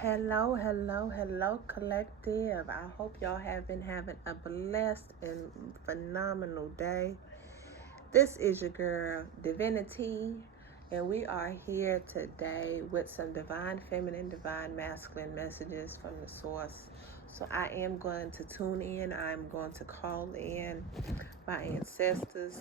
Hello, hello, hello, collective. I hope y'all have been having a blessed and phenomenal day. This is your girl, Divinity, and we are here today with some divine feminine, divine masculine messages from the source. So I am going to tune in, I'm going to call in my ancestors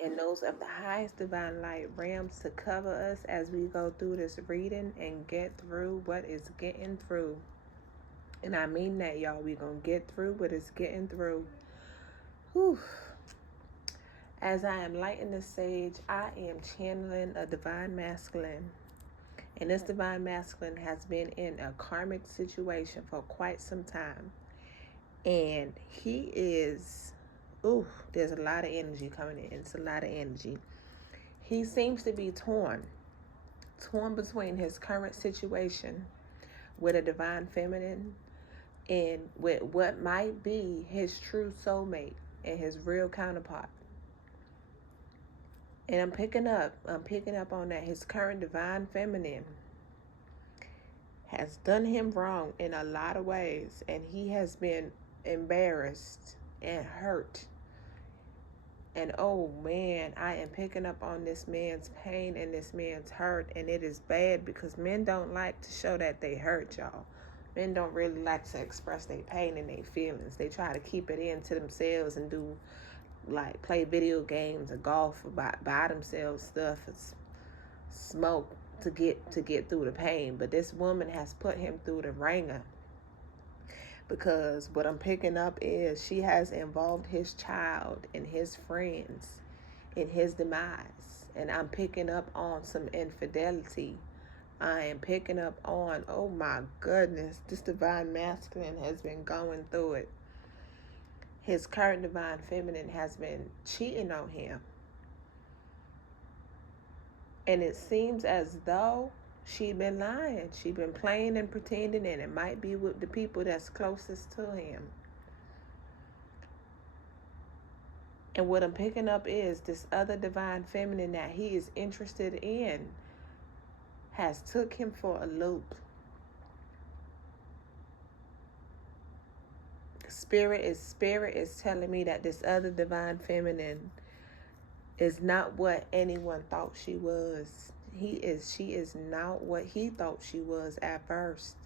and those of the highest divine light realms to cover us as we go through this reading and get through what is getting through. And I mean that, y'all. We're going to get through what is getting through. Whew. As I am lighting the sage, I am channeling a divine masculine. And this divine masculine has been in a karmic situation for quite some time. And he is, there's a lot of energy coming in. It's a lot of energy. He seems to be torn between his current situation with a divine feminine and with what might be his true soulmate and his real counterpart. And I'm picking up on that his current divine feminine has done him wrong in a lot of ways, and he has been embarrassed and hurt. And oh man, I am picking up on this man's pain and this man's hurt, and it is bad because men don't like to show that they hurt, y'all. Men don't really like to express their pain and their feelings. They try to keep it in to themselves and do like play video games or golf or buy themselves stuff and smoke to get through the pain. But this woman has put him through the ringer, because what I'm picking up is she has involved his child and his friends in his demise. And I'm picking up on some infidelity. I am picking up on, oh my goodness, this divine masculine has been going through it. His current divine feminine has been cheating on him. And it seems as though she'd been lying. She'd been playing and pretending, and it might be with the people that's closest to him. And what I'm picking up is this other divine feminine that he is interested in has took him for a loop. Spirit is telling me that this other divine feminine is not what anyone thought she was. She is not what he thought she was at first.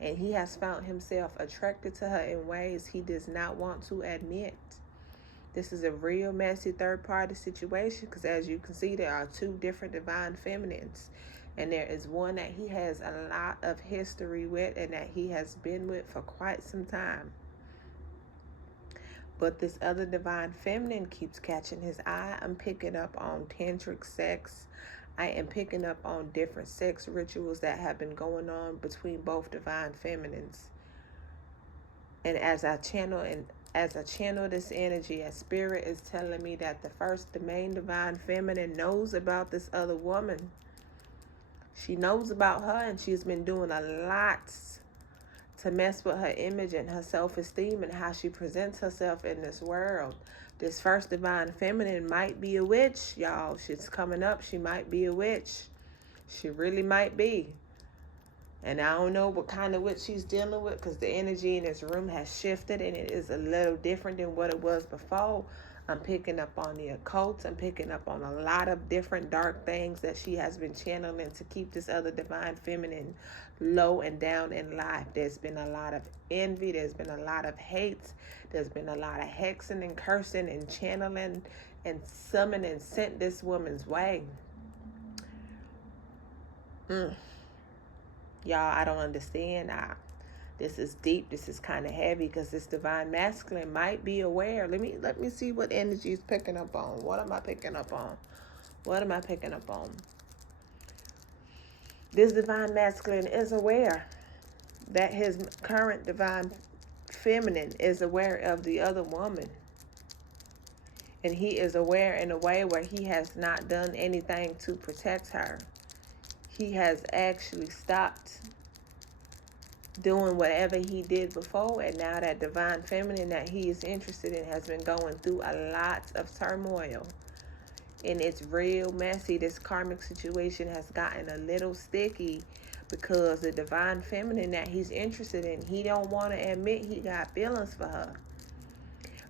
And he has found himself attracted to her in ways he does not want to admit. This is a real messy third-party situation, because as you can see, there are two different divine feminines. And there is one that he has a lot of history with and that he has been with for quite some time. But this other divine feminine keeps catching his eye. I'm picking up on tantric sex. I am picking up on different sex rituals that have been going on between both divine feminines. And as I channel this energy, as spirit is telling me that the main divine feminine knows about this other woman. She knows about her, and she's been doing a lot to mess with her image and her self-esteem and how she presents herself in this world. This first divine feminine might be a witch, y'all. She's coming up. She might be a witch. She really might be. And I don't know what kind of witch she's dealing with, because the energy in this room has shifted and it is a little different than what it was before. I'm picking up on the occult. I'm picking up on a lot of different dark things that she has been channeling to keep this other divine feminine low and down in life. There's been a lot of envy. There's been a lot of hate. There's been a lot of hexing and cursing and channeling and summoning and sent this woman's way. Y'all, I don't understand. This is deep. This is kind of heavy, because this divine masculine might be aware. Let me see what energy is picking up on. What am I picking up on? What am I picking up on? This divine masculine is aware that his current divine feminine is aware of the other woman. And he is aware in a way where he has not done anything to protect her. He has actually stopped doing whatever he did before, and now that divine feminine that he is interested in has been going through a lot of turmoil, and it's real messy. This karmic situation has gotten a little sticky, because the divine feminine that he's interested in, he don't want to admit he got feelings for her.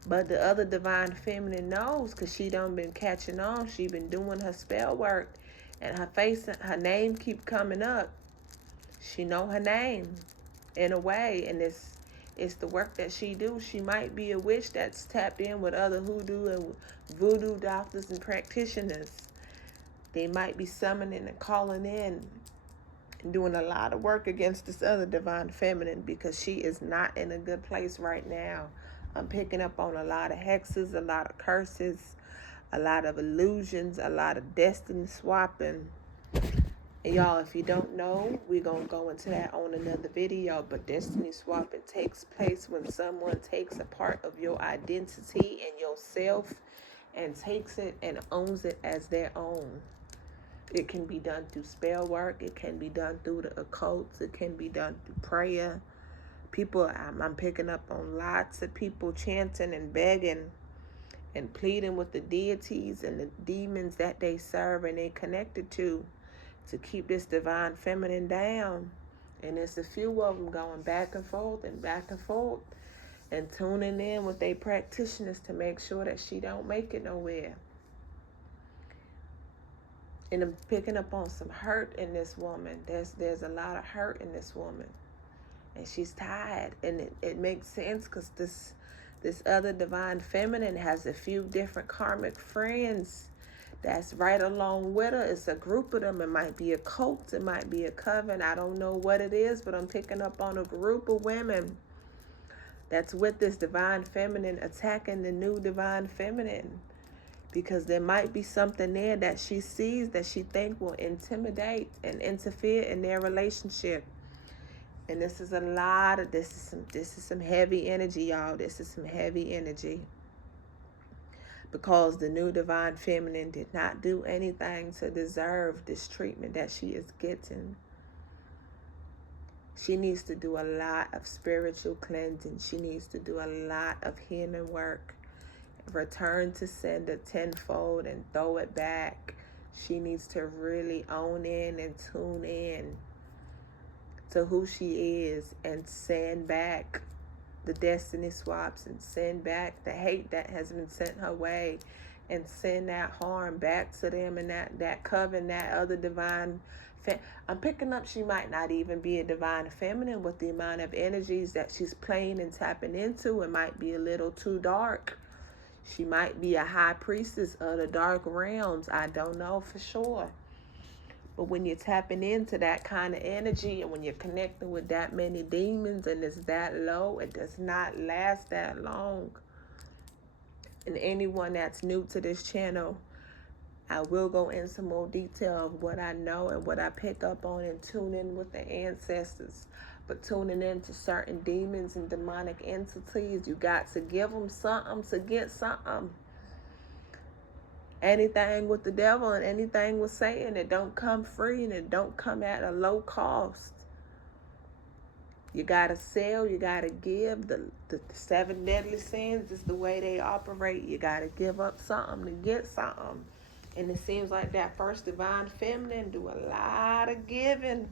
But the other divine feminine knows, because she done been catching on. She been doing her spell work, and her name keep coming up. She know her name in a way, and it's the work that she do. She might be a witch that's tapped in with other hoodoo and voodoo doctors and practitioners. They might be summoning and calling in and doing a lot of work against this other divine feminine, because she is not in a good place right now. I'm picking up on a lot of hexes, a lot of curses, a lot of illusions, a lot of destiny swapping. And y'all, if you don't know, we're going to go into that on another video. But destiny swapping takes place when someone takes a part of your identity and yourself and takes it and owns it as their own. It can be done through spell work. It can be done through the occult. It can be done through prayer. People, I'm picking up on lots of people chanting and begging and pleading with the deities and the demons that they serve and they connected to keep this divine feminine down. And there's a few of them going back and forth and tuning in with their practitioners to make sure that she don't make it nowhere. And I'm picking up on some hurt in this woman. There's a lot of hurt in this woman. And she's tired. And it makes sense, because this other divine feminine has a few different karmic friends that's right along with her. It's a group of them. It might be a cult. It might be a coven. I don't know what it is, but I'm picking up on a group of women that's with this divine feminine attacking the new divine feminine, because there might be something there that she sees that she thinks will intimidate and interfere in their relationship. And this is some heavy energy, y'all. This is some heavy energy. Because the new divine feminine did not do anything to deserve this treatment that she is getting. She needs to do a lot of spiritual cleansing. She needs to do a lot of healing work. Return to sender tenfold and throw it back. She needs to really own in and tune in to who she is and send back the destiny swaps and send back the hate that has been sent her way and send that harm back to them and that coven, that other divine. I'm picking up she might not even be a divine feminine with the amount of energies that she's playing and tapping into. It might be a little too dark. She might be a high priestess of the dark realms. I don't know for sure. But when you're tapping into that kind of energy and when you're connecting with that many demons and it's that low, it does not last that long. And anyone that's new to this channel, I will go into more detail of what I know and what I pick up on and tune in with the ancestors. But tuning into certain demons and demonic entities, you got to give them something to get something. Anything with the devil and anything with Satan, it don't come free and it don't come at a low cost. You got to sell, you got to give. The 7 deadly sins is the way they operate. You got to give up something to get something. And it seems like that first divine feminine do a lot of giving.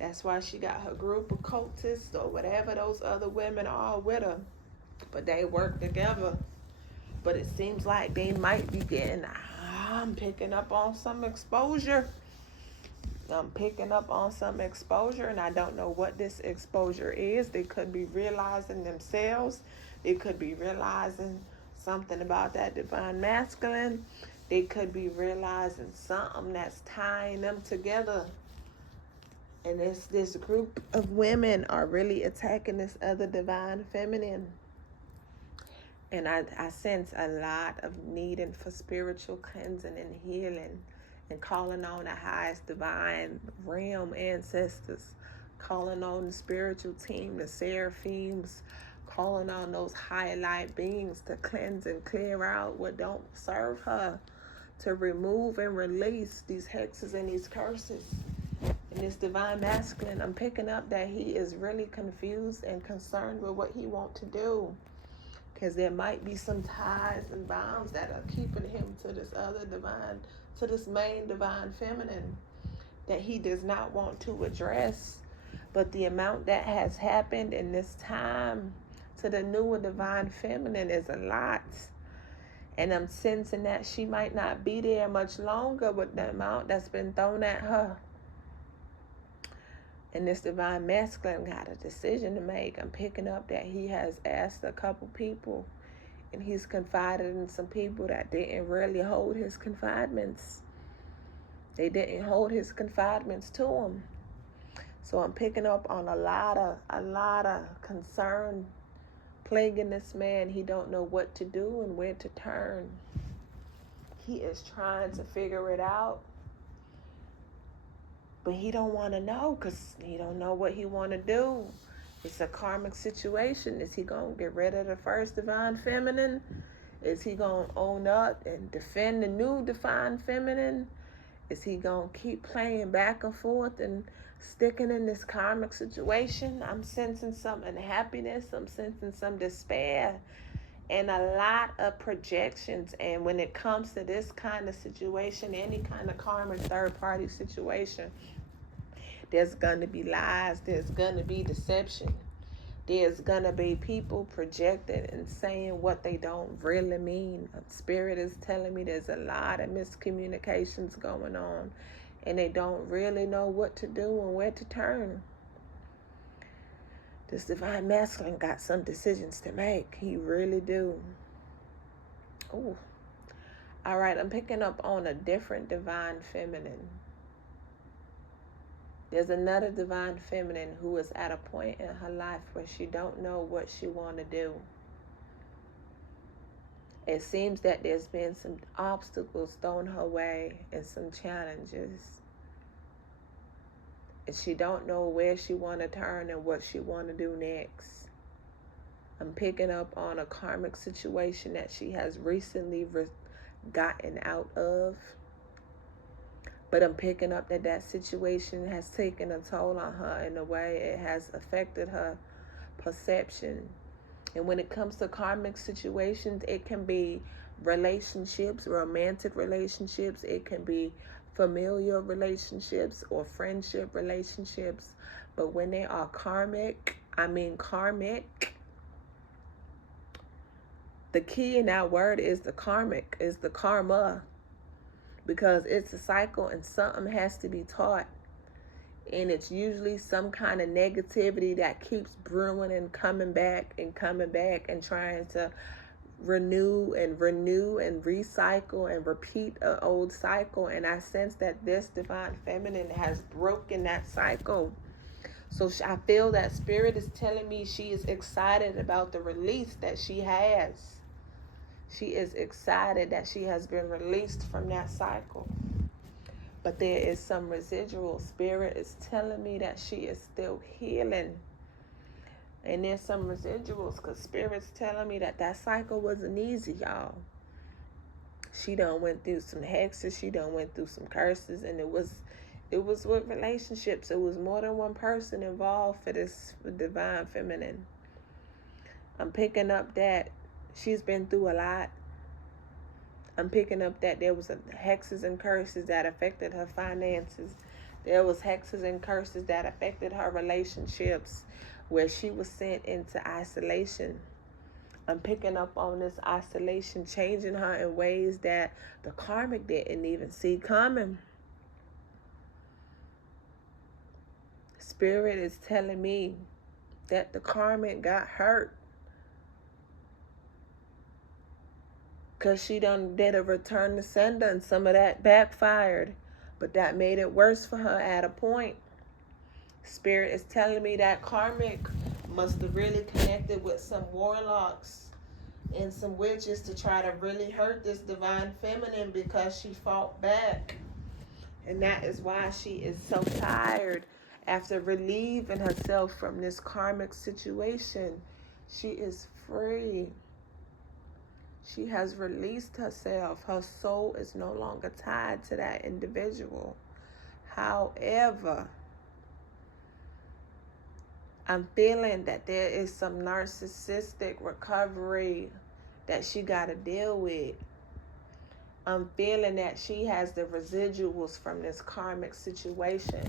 That's why she got her group of cultists or whatever those other women are with her. But they work together. But it seems like they might be getting, I'm picking up on some exposure. I'm picking up on some exposure, and I don't know what this exposure is. They could be realizing themselves. They could be realizing something about that divine masculine. They could be realizing something that's tying them together. And this group of women are really attacking this other divine feminine. And I sense a lot of needing for spiritual cleansing and healing and calling on the highest divine realm ancestors, calling on the spiritual team, the seraphims, calling on those higher light beings to cleanse and clear out what don't serve her, to remove and release these hexes and these curses. And this divine masculine, I'm picking up that he is really confused and concerned with what he wants to do. Because there might be some ties and bonds that are keeping him to this other divine, to this main divine feminine. that he does not want to address. But the amount that has happened in this time to the newer divine feminine is a lot. And I'm sensing that she might not be there much longer with the amount that's been thrown at her. And this divine masculine got a decision to make. I'm picking up that he has asked a couple people, and he's confided in some people that didn't really hold his confidements. They didn't hold his confidements to him. So I'm picking up on a lot of concern plaguing this man. He don't know what to do and where to turn. He is trying to figure it out, but he don't want to know because he don't know what he want to do. It's a karmic situation. Is he going to get rid of the first divine feminine? Is he going to own up and defend the new divine feminine? Is he going to keep playing back and forth and sticking in this karmic situation? I'm sensing some unhappiness. I'm sensing some despair and a lot of projections. And when it comes to this kind of situation, any kind of karmic third-party situation, there's going to be lies. There's going to be deception. There's going to be people projecting and saying what they don't really mean. Spirit is telling me there's a lot of miscommunications going on, and they don't really know what to do and where to turn. This divine masculine got some decisions to make. He really do. Ooh. All right, I'm picking up on a different divine feminine. There's another divine feminine who is at a point in her life where she don't know what she want to do. It seems that there's been some obstacles thrown her way and some challenges. And she don't know where she want to turn and what she want to do next. I'm picking up on a karmic situation that she has recently gotten out of. But I'm picking up that situation has taken a toll on her in a way it has affected her perception. And when it comes to karmic situations, it can be relationships, romantic relationships. It can be familial relationships or friendship relationships. But when they are karmic, the key in that word is the karmic, is the karma. Because it's a cycle and something has to be taught. And it's usually some kind of negativity that keeps brewing and coming back and trying to renew and recycle and repeat an old cycle. And I sense that this divine feminine has broken that cycle. So I feel that spirit is telling me she is excited about the release that she has. She is excited that she has been released from that cycle. But there is some residual. Spirit is telling me that she is still healing. And there's some residuals because Spirit's telling me that cycle wasn't easy, y'all. She done went through some hexes. She done went through some curses. And it was with relationships. It was more than one person involved for this divine feminine. I'm picking up that she's been through a lot. I'm picking up that there was hexes and curses that affected her finances. There was hexes and curses that affected her relationships where she was sent into isolation. I'm picking up on this isolation changing her in ways that the karmic didn't even see coming. Spirit is telling me that the karmic got hurt because she done did a return to sender and some of that backfired. But that made it worse for her at a point. Spirit is telling me that karmic must have really connected with some warlocks and some witches to try to really hurt this divine feminine because she fought back. And that is why she is so tired after relieving herself from this karmic situation. She is free. She has released herself. Her soul is no longer tied to that individual. However, I'm feeling that there is some narcissistic recovery that she got to deal with. I'm feeling that she has the residuals from this karmic situation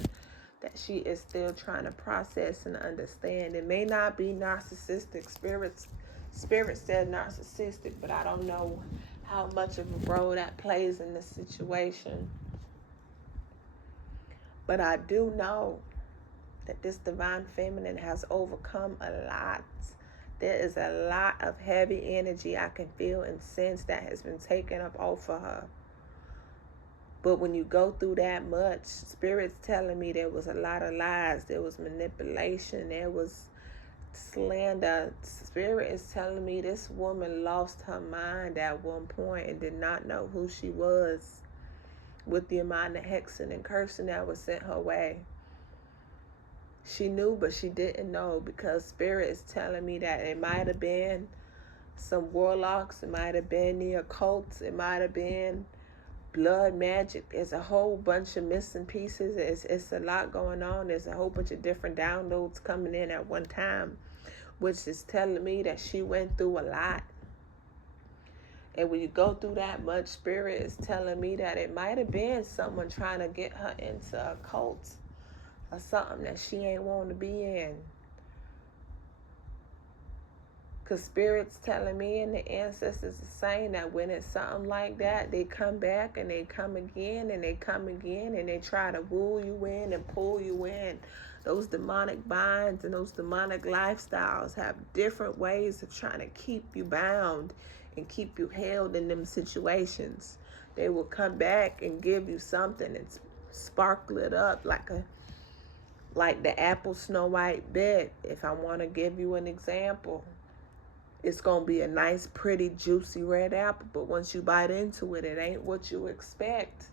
that she is still trying to process and understand. It may not be narcissistic. Spirit said narcissistic, but I don't know how much of a role that plays in this situation. But I do know that this divine feminine has overcome a lot. There is a lot of heavy energy I can feel and sense that has been taken up off of her. But when you go through that much, Spirit's telling me there was a lot of lies, there was manipulation, there was slander. Spirit is telling me this woman lost her mind at one point and did not know who she was with the amount of hexing and cursing that was sent her way. She knew, but she didn't know, because Spirit is telling me that it might have been some warlocks, it might have been the occults, it might have been blood magic. There's a whole bunch of missing pieces. It's a lot going on. There's a whole bunch of different downloads coming in at one time, which is telling me that she went through a lot. And when you go through that much, Spirit is telling me that it might have been someone trying to get her into a cult or something that she ain't want to be in. Because Spirit's telling me and the ancestors are saying that when it's something like that, they come back and they come again and they come again and they try to woo you in and pull you in. Those demonic binds and those demonic lifestyles have different ways of trying to keep you bound and keep you held in them situations. They will come back and give you something and sparkle it up like the apple Snow White bit. If I want to give you an example, it's going to be a nice, pretty, juicy red apple, but once you bite into it, it ain't what you expect.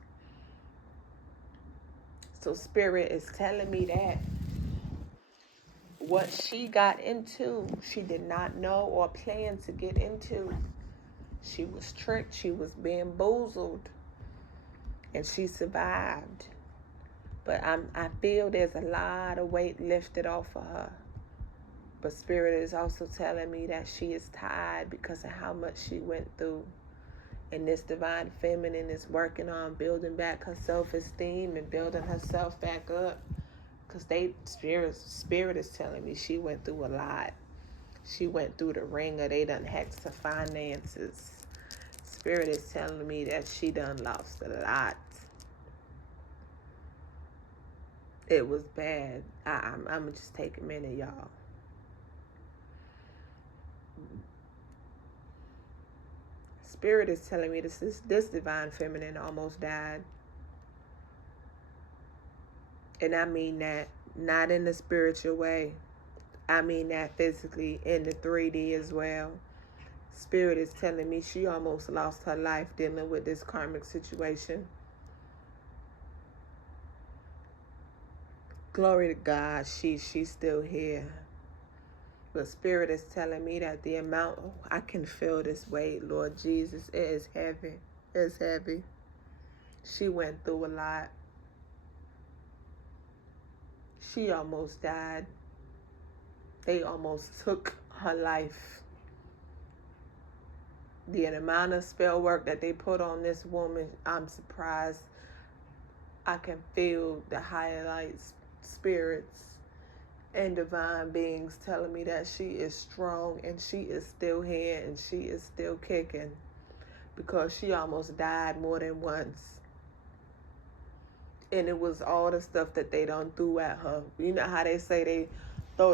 So Spirit is telling me that what she got into, she did not know or plan to get into. She was tricked, she was bamboozled, and she survived. But I feel there's a lot of weight lifted off of her. But Spirit is also telling me that she is tired because of how much she went through. And this divine feminine is working on building back her self-esteem and building herself back up. Because Spirit is telling me she went through a lot. She went through the ringer. They done hexed her finances. Spirit is telling me that she done lost a lot. It was bad. I'm going to just take a minute, y'all. Spirit is telling me this divine feminine almost died. And I mean that not in the spiritual way. I mean that physically in the 3D as well. Spirit is telling me she almost lost her life dealing with this karmic situation. Glory to God, she's still here. But Spirit is telling me that the amount, I can feel this weight, Lord Jesus. It is heavy. It's heavy. She went through a lot. She almost died. They almost took her life. The amount of spell work that they put on this woman, I'm surprised. I can feel the highlights, spirits, and divine beings telling me that she is strong and she is still here and she is still kicking, because she almost died more than once. And it was all the stuff that they done threw at her. You know how they say they throw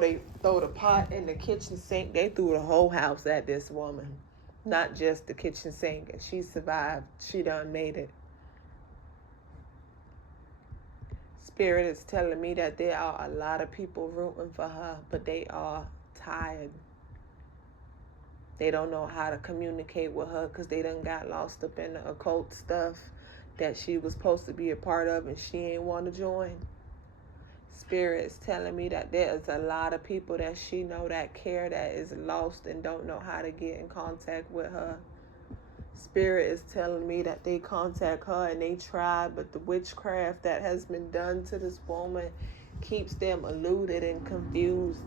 the pot in the kitchen sink? They threw the whole house at this woman, not just the kitchen sink. And she survived. She done made it. Spirit is telling me that there are a lot of people rooting for her, but they are tired. They don't know how to communicate with her because they done got lost up in the occult stuff that she was supposed to be a part of and she ain't want to join. Spirit is telling me that there's a lot of people that she know that care, that is lost and don't know how to get in contact with her. Spirit is telling me that they contact her and they try, but the witchcraft that has been done to this woman keeps them eluded and confused.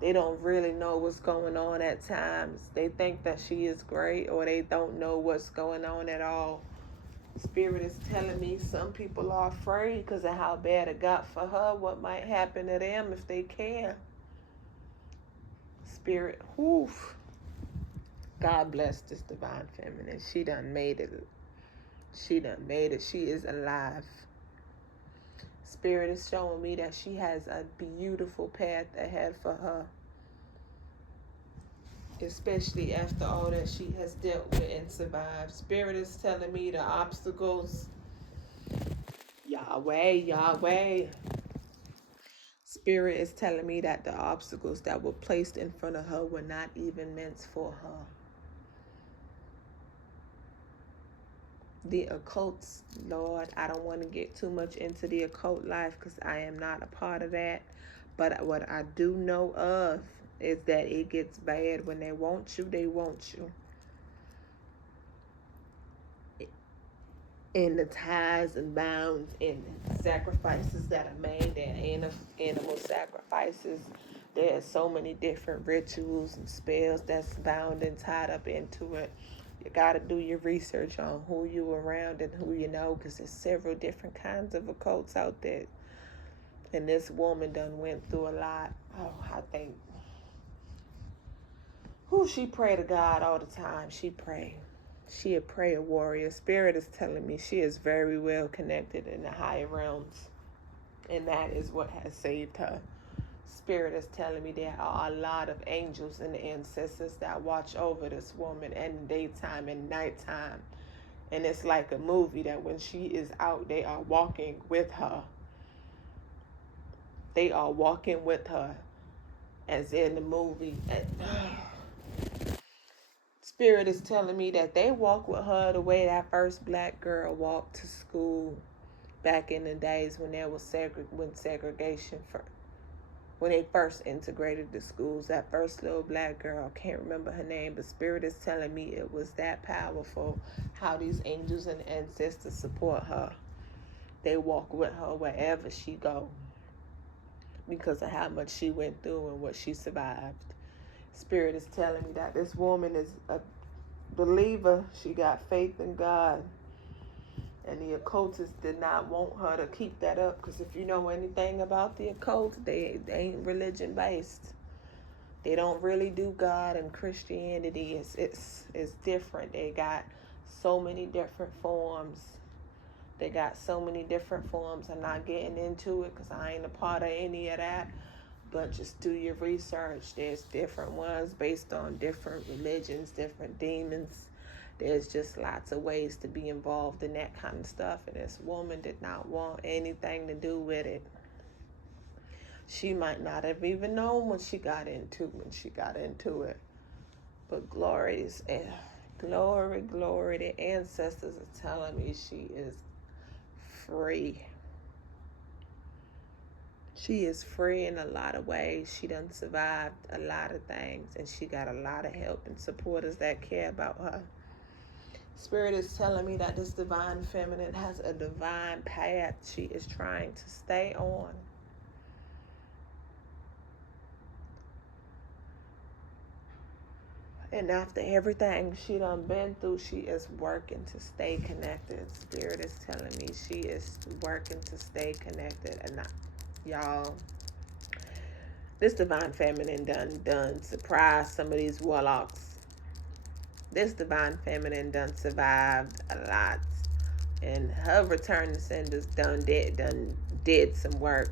They don't really know what's going on at times. They think that she is great, or they don't know what's going on at all. Spirit is telling me some people are afraid because of how bad it got for her. What might happen to them if they can. Spirit, whew. God bless this divine feminine. She done made it. She done made it. She is alive. Spirit is showing me that she has a beautiful path ahead for her. Especially after all that she has dealt with and survived. Spirit is telling me the obstacles, Yahweh. Spirit is telling me that the obstacles that were placed in front of her were not even meant for her. The occults, Lord, I don't want to get too much into the occult life because I am not a part of that. But what I do know of is that it gets bad. When they want you, they want you. And the ties and bounds and sacrifices that are made, and animal sacrifices. There's so many different rituals and spells that's bound and tied up into it. You got to do your research on who you around and who you know, because there's several different kinds of occults out there. And this woman done went through a lot. Oh, I think. She pray to God all the time. She pray. She a prayer warrior. Spirit is telling me she is very well connected in the higher realms. And that is what has saved her. Spirit is telling me there are a lot of angels and ancestors that watch over this woman in daytime and nighttime. And it's like a movie that when she is out, they are walking with her. They are walking with her as in the movie. Spirit is telling me that they walk with her the way that first black girl walked to school back in the days when there was segregation when they first integrated the schools. That first little black girl, I can't remember her name, but Spirit is telling me it was that powerful how these angels and ancestors support her. They walk with her wherever she go because of how much she went through and what she survived. Spirit is telling me that this woman is a believer. She got faith in God. And the occultists did not want her to keep that up, because if you know anything about the occult, they ain't religion based. They don't really do God and Christianity. It's different. They got so many different forms. I'm not getting into it because I ain't a part of any of that. But just do your research. There's different ones based on different religions, different demons. There's just lots of ways to be involved in that kind of stuff. And this woman did not want anything to do with it. She might not have even known when she got into it. But glory. The ancestors are telling me she is free. She is free in a lot of ways. She done survived a lot of things, and she got a lot of help and supporters that care about her. Spirit is telling me that this divine feminine has a divine path she is trying to stay on. And after everything she done been through, she is working to stay connected. Spirit is telling me she is working to stay connected. And y'all, this divine feminine done surprised some of these warlocks. This divine feminine done survived a lot. And her return to senders done did some work.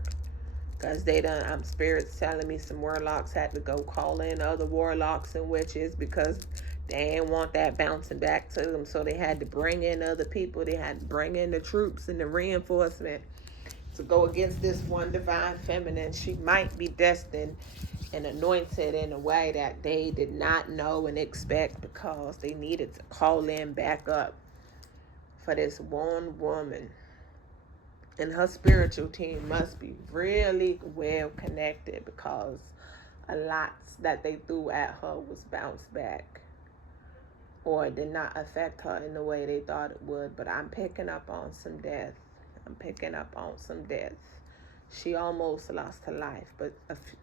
Because Spirit's telling me some warlocks had to go call in other warlocks and witches because they didn't want that bouncing back to them. So they had to bring in other people. They had to bring in the troops and the reinforcement to go against this one divine feminine. She might be destined and anointed in a way that they did not know and expect, because they needed to call in backup for this one woman. And her spiritual team must be really well connected, because a lot that they threw at her was bounced back or did not affect her in the way they thought it would. But I'm picking up on some death. She almost lost her life, but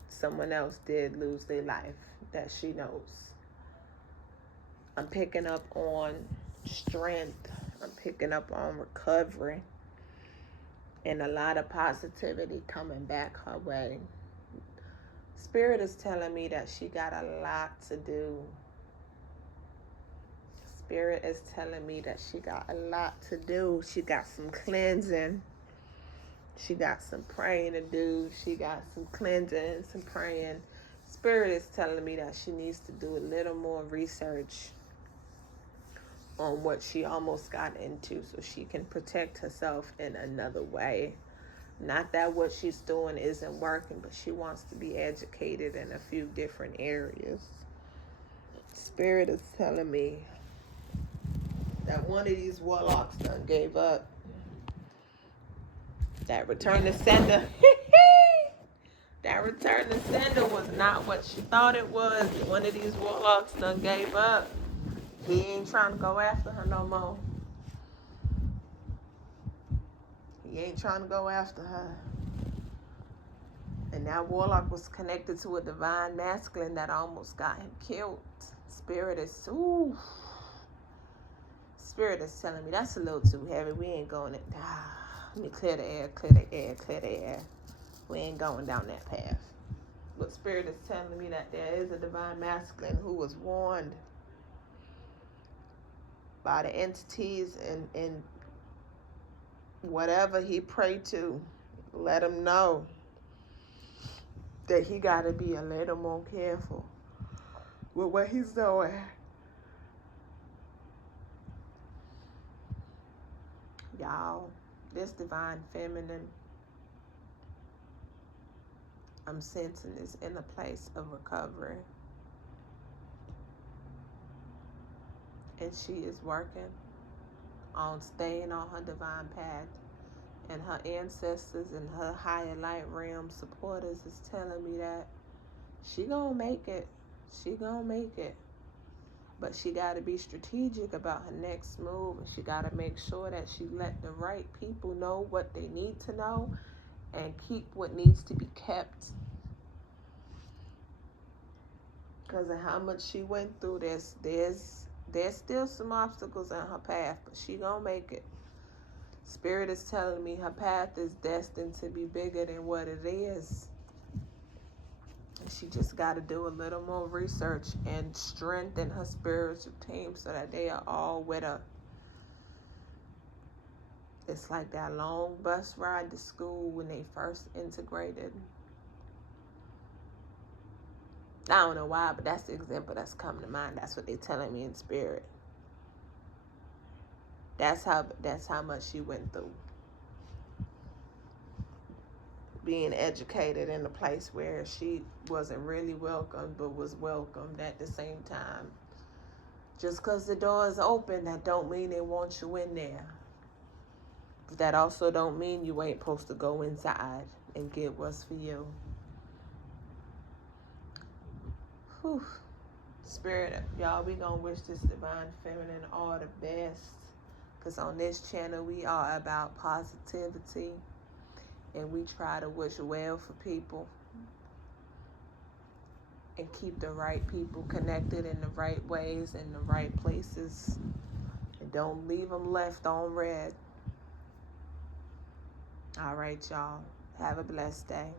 someone else did lose their life that she knows. I'm picking up on strength. I'm picking up on recovery and a lot of positivity coming back her way. Spirit is telling me that she got a lot to do. Spirit is telling me that she got a lot to do. She got some cleansing. She got some praying to do. She got some cleansing, some praying. Spirit is telling me that she needs to do a little more research on what she almost got into so she can protect herself in another way. Not that what she's doing isn't working, but she wants to be educated in a few different areas. Spirit is telling me that one of these warlocks done gave up. That return to sender. That return to sender was not what she thought it was. One of these warlocks done gave up. He ain't trying to go after her no more. He ain't trying to go after her. And that warlock was connected to a divine masculine that almost got him killed. Spirit is telling me that's a little too heavy. We ain't going it. Let me clear the air, clear the air, clear the air. We ain't going down that path. But Spirit is telling me that there is a divine masculine who was warned by the entities and whatever he prayed to. Let him know that he got to be a little more careful with what he's doing. Y'all, this divine feminine, I'm sensing is in a place of recovery. And she is working on staying on her divine path. And her ancestors and her higher light realm supporters is telling me that she gonna make it. She gonna make it. But she got to be strategic about her next move. And she got to make sure that she let the right people know what they need to know and keep what needs to be kept. Because of how much she went through, there's still some obstacles in her path, but she gonna make it. Spirit is telling me her path is destined to be bigger than what it is. And she just got to do a little more research and strengthen her spiritual team so that they are all with her. It's like that long bus ride to school when they first integrated. I don't know why, but that's the example that's coming to mind. That's what they're telling me in spirit. That's how much she went through. Being educated in a place where she wasn't really welcomed, but was welcomed at the same time. Just because the door is open, that don't mean they want you in there. But that also don't mean you ain't supposed to go inside and get what's for you. Whew. Spirit, y'all, we gonna wish this divine feminine all the best. Because on this channel, we are about positivity. And we try to wish well for people. And keep the right people connected in the right ways, in the right places. And don't leave them left on red. All right, y'all. Have a blessed day.